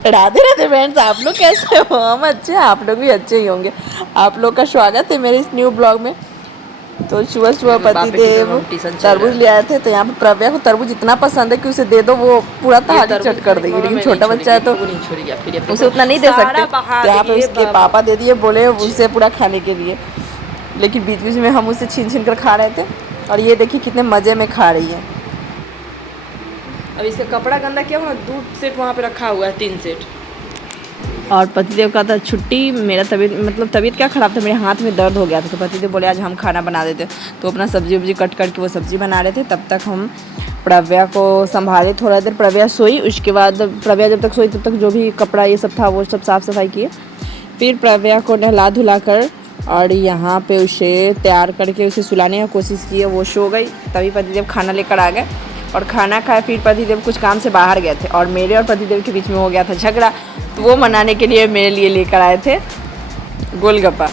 Radhe Radhe friends, आप लोग कैसे हो? हम अच्छे हैं, आप लोग भी अच्छे ही होंगे। आप लोग का स्वागत है मेरे इस न्यू ब्लॉग में। तो सुबह सुबह पतिदेव तरबूज ले आए थे, तो यहाँ पे प्रव्या को तरबूज इतना पसंद है कि उसे दे दो वो पूरा थाली चट कर देगी, लेकिन छोटा बच्चा है तो उसे उतना नहीं दे सकते। तो यहाँ पे उसके पापा दे दिए, बोले उसे पूरा खाने के लिए, लेकिन बीच बीच में हम उसे छीन छीन कर खा रहे थे। और ये देखिए कितने मज़े में खा रही है। अब इसका कपड़ा गंदा किया हुआ, 2 सेट वहाँ पे रखा हुआ है, 3 सेट। और पतिदेव का था छुट्टी। मेरा तबीयत क्या ख़राब था, मेरे हाथ में दर्द हो गया था, तो पतिदेव बोले आज हम खाना बना देते। तो अपना सब्जी वब्जी कट करके वो सब्ज़ी बना रहे थे। तब तक हम प्रव्या को संभाले थोड़ा देर। प्रव्या सोई, उसके बाद प्रव्या जब तक सोई तब तक जो भी कपड़ा ये सब था वो सब साफ़ सफाई किए। फिर प्रव्या को नहला धुला कर और यहाँ पे उसे तैयार करके उसे सुलाने की कोशिश की। वो सो गई, तभी पतिदेव खाना लेकर आ गए और खाना खाए। फिर पतिदेव कुछ काम से बाहर गए थे और मेरे और पतिदेव के बीच में हो गया था झगड़ा, तो वो मनाने के लिए मेरे लिए लेकर आए थे गोलगप्पा।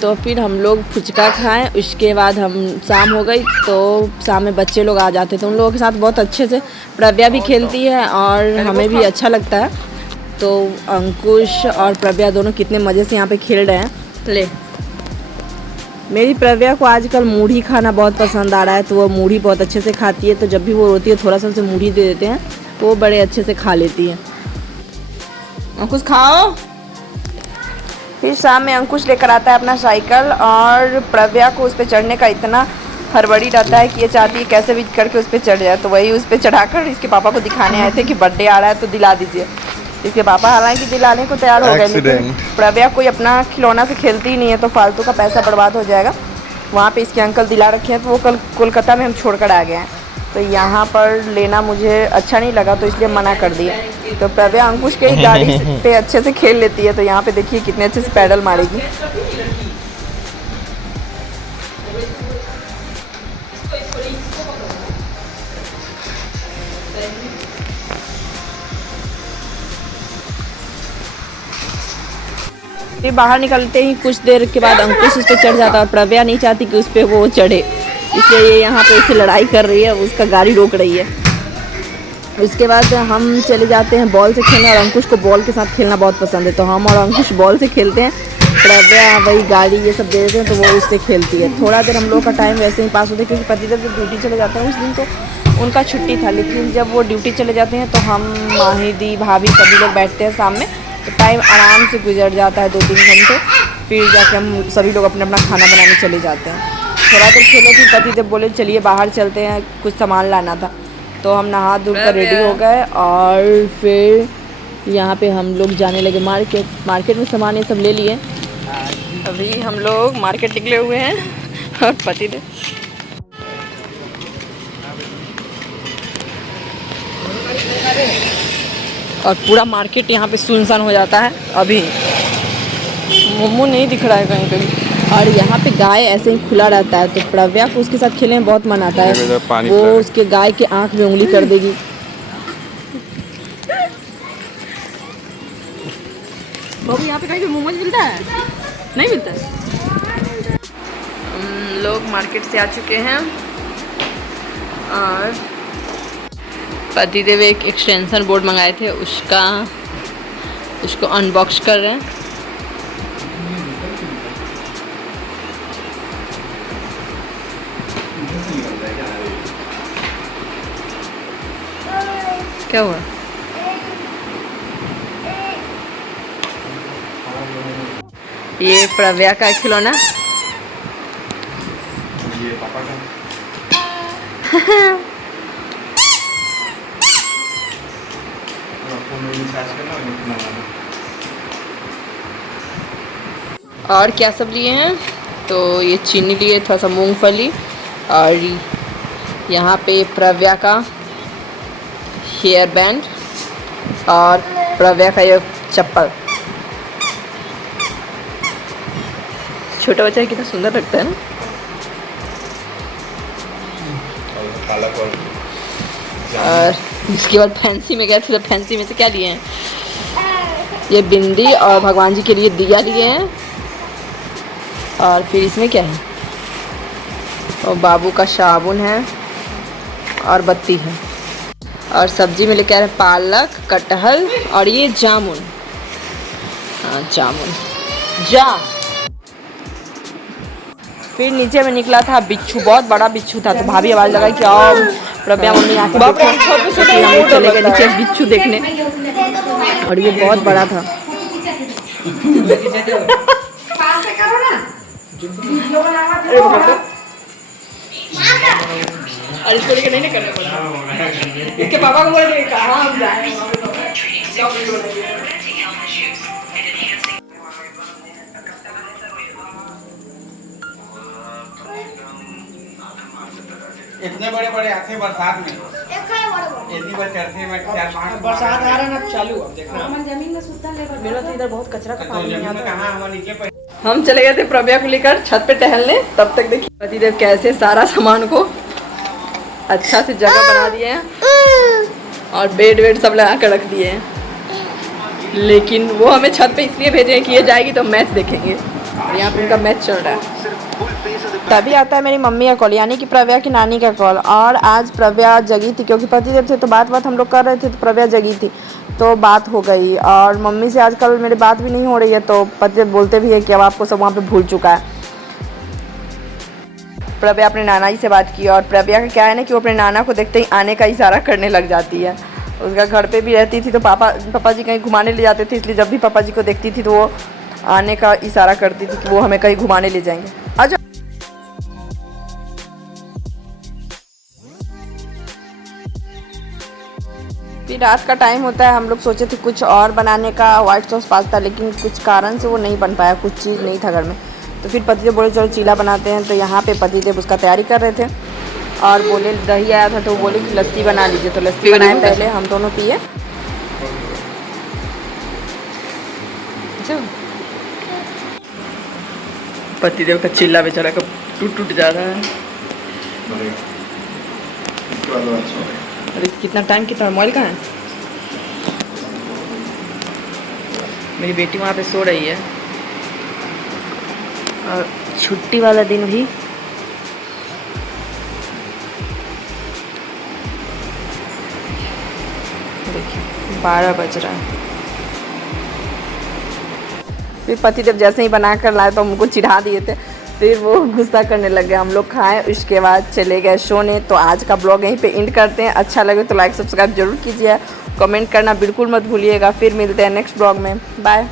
तो फिर हम लोग फुचका खाएं। उसके बाद हम शाम हो गई तो शाम में बच्चे लोग आ जाते, तो उन लोगों के साथ बहुत अच्छे से प्रव्या भी खेलती है और हमें भी अच्छा लगता है। तो अंकुश और प्रव्या दोनों कितने मज़े से यहाँ पे खेल रहे हैं। ले, मेरी प्रव्या को आजकल मूढ़ी खाना बहुत पसंद आ रहा है, तो वो मूढ़ी बहुत अच्छे से खाती है। तो जब भी वो रोती है थोड़ा सा उसे मूढ़ी दे देते हैं तो वो बड़े अच्छे से खा लेती है। अंकुश खाओ। फिर शाम में अंकुश लेकर आता है अपना साइकिल और प्रव्या को उस पर चढ़ने का इतना हड़बड़ी रहता है कि ये चाहती है कैसे भी करके उस पर चढ़ जाए। तो वही उस पर चढ़ाकर इसके पापा को दिखाने आए थे कि बर्थडे आ रहा है तो दिला दीजिए। इसके पापा हालांकि दिलाने को तैयार हो गए, लेकिन प्रव्या कोई अपना खिलौना से खेलती ही नहीं है, तो फालतू का पैसा बर्बाद हो जाएगा। वहाँ पे इसके अंकल दिला रखे हैं, तो वो कल कोलकाता में हम छोड़कर आ गए हैं। तो यहाँ पर लेना मुझे अच्छा नहीं लगा, तो इसलिए मना कर दिया। तो प्रव्या अंकुश के ही गाड़ी पे अच्छे से खेल लेती है। तो यहाँ पे देखिए कितने अच्छे से पैडल मारेगी। फिर बाहर निकलते ही कुछ देर के बाद अंकुश उस पर चढ़ जाता है और प्रव्या नहीं चाहती कि उस पर वो चढ़े, इसलिए ये यहाँ पे इसे लड़ाई कर रही है, उसका गाड़ी रोक रही है। उसके बाद हम चले जाते हैं बॉल से खेलने, और अंकुश को बॉल के साथ खेलना बहुत पसंद है, तो हम और अंकुश बॉल से खेलते हैं। प्रव्या वही गाड़ी ये सब दे देते हैं, तो वो उससे खेलती है। थोड़ा देर हम लोग का टाइम वैसे ही पास होता है, क्योंकि पतिदेव जब ड्यूटी चले जाते हैं उस दिन तो उनका छुट्टी था, लेकिन जब वो ड्यूटी चले जाते हैं तो हम माही दी भाभी सभी लोग बैठते हैं सामने, तो टाइम आराम से गुजर जाता है 2-3 घंटे। फिर जाके हम सभी लोग अपना अपना खाना बनाने चले जाते हैं। थोड़ा देर खेले फिर पतिदेव बोले चलिए बाहर चलते हैं, कुछ सामान लाना था। तो हम नहा धो कर रेडी हो गए और फिर यहाँ पे हम लोग जाने लगे मार्केट में सामान ये सब ले लिए। अभी हम लोग मार्केट निकले हुए हैं और पतिदेव और पूरा मार्केट यहाँ पे सुनसान हो जाता है। अभी मोमो नहीं दिख रहा है कहीं कहीं, और यहाँ पे गाय ऐसे ही खुला रहता है, तो प्रव्या को उसके साथ खेलने में बहुत मन आता है। वो उसके गाय के आँख में उंगली कर देगी। बाबू यहाँ पे कहीं मोमोज मिलता है? नहीं मिलता है। हम लोग मार्केट से आ चुके हैं और पतिदेव एक एक्सटेंशन बोर्ड मंगाए थे, उसको अनबॉक्स कर रहे हैं। क्या हुआ? ये प्रव्या का खिलौना। ये पापा का। और क्या सब लिए हैं? तो ये चीनी लिए, थोड़ा सा मूंगफली, और यहाँ पे प्रव्या का हेयर बैंड और प्रव्या का ये चप्पल। छोटा बच्चा कितना सुंदर लगता है ना। और उसके बाद फैंसी में गए थे, तो फैंसी में से क्या लिए हैं? ये बिंदी और भगवान जी के लिए दिया लिए हैं। और फिर इसमें क्या है? और बाबू का साबुन है और बत्ती है। और सब्जी में लेके आ रहे हैं पालक, कटहल और ये जामुन। हाँ जामुन जा। फिर नीचे में निकला था बिच्छू, बहुत बड़ा बिच्छू था, तो भाभी आवाज़ लगाई कि आओ प्रज्ञा मम्मी आके देखो। तो फिर हम चले गए नीचे बिच्छू देखने, और ये बहुत बड़ा था। और इसको लेके नहीं करना पड़ता, इसके पापा को बोले कहाँ हम जाए। इतने बड़े बड़े आते बरसात में, इतनी बार चढ़ते में 4-5 बरसात आ रहा है ना, चालू अब देखना। मेरा तो इधर बहुत कचरा का पानी नहीं आता। कहाँ हमारे नीचे पर हम चले गए थे प्रज्ञा को लेकर छत पे टहलने, तब तक देखिए पतिदेव कैसे सारा सामान को अच्छा से जगह बना दिए हैं और बेड वेड सब लगा कर रख दिए हैं। लेकिन वो हमें छत पे इसलिए भेजे हैं कि ये जाएगी तो मैच देखेंगे, और यहाँ पे उनका मैच चल रहा है। तभी आता है मेरी मम्मी का कॉल, यानी कि प्रज्ञा की नानी का कॉल। और आज प्रज्ञा जगी थी, क्योंकि पतिदेव थे तो बात हम लोग कर रहे थे, तो प्रज्ञा जगी थी तो बात हो गई। और मम्मी से आजकल मेरी बात भी नहीं हो रही है, तो पतिदेव बोलते भी है कि अब आपको सब वहाँ पे भूल चुका है। प्रज्ञा अपने नाना जी से बात की, और प्रज्ञा का क्या है ना कि वो अपने नाना को देखते ही आने का इशारा करने लग जाती है। उसका घर पे भी रहती थी तो पापा जी कहीं घुमाने ले जाते थे, इसलिए जब भी पापा जी को देखती थी तो वो आने का इशारा करती थी कि वो हमें कहीं घुमाने ले जाएंगे। आज फिर रात का टाइम होता है, हम लोग सोचे थे कुछ और बनाने का, व्हाइट सॉस पास्ता, लेकिन कुछ कारण से वो नहीं बन पाया, कुछ चीज़ नहीं था घर में। तो फिर पतिदेव बोले चलो चीला बनाते हैं। तो यहाँ पे पतिदेव उसका तैयारी कर रहे थे, और बोले दही आया था तो बोले कि लस्सी बना लीजिए। तो लस्सी बनाए पहले, हम दोनों पिए। पतिदेव का चिल्ला बेचारा का टूट जा रहा है। अरे कितना टाइम, कितना मोबाइल कहाँ है? मेरी बेटी वहाँ पे सो रही है, और छुट्टी वाला दिन भी देखिए 12 बज रहा है। फिर पतिदेव जैसे ही बना कर लाए तो हम उनको चिढ़ा दिए थे, फिर वो गुस्सा करने लग गए। हम लोग खाएं, उसके बाद चले गए सोने। तो आज का ब्लॉग यहीं पे एंड करते हैं। अच्छा लगे तो लाइक सब्सक्राइब जरूर कीजिए, कमेंट करना बिल्कुल मत भूलिएगा। फिर मिलते हैं नेक्स्ट ब्लॉग में, बाय।